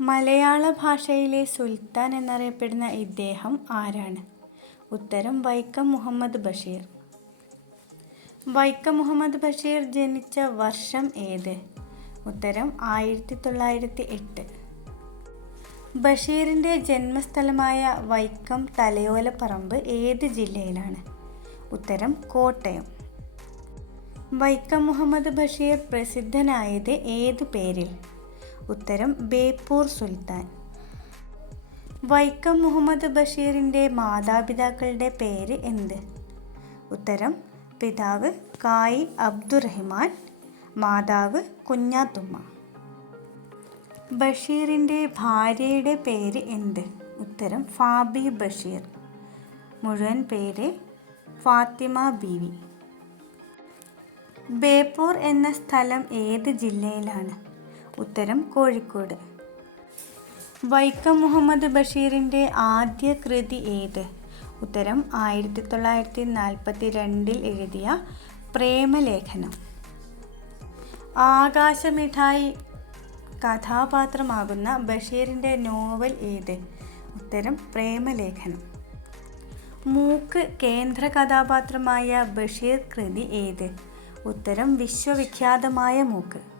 മലയാള ഭാഷയിലെ സുൽത്താൻ എന്നറിയപ്പെടുന്ന ഇദ്ദേഹം ആരാണ്? ഉത്തരം വൈക്കം മുഹമ്മദ് ബഷീർ. വൈക്കം മുഹമ്മദ് ബഷീർ ജനിച്ച വർഷം ഏത്? ഉത്തരം ആയിരത്തി തൊള്ളായിരത്തി എട്ട് ബഷീറിന്റെ ജന്മസ്ഥലമായ വൈക്കം തലയോലപ്പറമ്പ് ഏത് ജില്ലയിലാണ്? ഉത്തരം കോട്ടയം. വൈക്കം മുഹമ്മദ് ബഷീർ പ്രസിദ്ധനായത് ഏത് പേരിൽ? ഉത്തരം ബേപ്പൂർ സുൽത്താൻ. വൈക്കം മുഹമ്മദ് ബഷീറിന്റെ മാതാപിതാക്കളുടെ പേര് എന്ത്? ഉത്തരം പിതാവ് കായി അബ്ദുറഹിമാൻ മാതാവ് കുഞ്ഞാത്തുമ്മ. ബഷീറിന്റെ ഭാര്യയുടെ പേര് എന്ത്? ഉത്തരം ഫാബി ബഷീർ. മുഴുവൻ പേര് ഫാത്തിമ ബീവി. ബേപ്പൂർ എന്ന സ്ഥലം ഏത് ജില്ലയിലാണ്? ഉത്തരം കോഴിക്കോട്. വൈക്കം മുഹമ്മദ് ബഷീറിന്റെ ആദ്യ കൃതി ഏത്? ഉത്തരം ആയിരത്തി തൊള്ളായിരത്തി നാൽപ്പത്തി രണ്ടിൽ എഴുതിയ പ്രേമലേഖനം. ആകാശമിഠായി കഥാപാത്രമാകുന്ന ബഷീറിന്റെ നോവൽ ഏത്? ഉത്തരം പ്രേമലേഖനം. മൂക്ക് കേന്ദ്ര കഥാപാത്രമായ ബഷീർ കൃതി ഏത്? ഉത്തരം വിശ്വവിഖ്യാതമായ മൂക്ക്.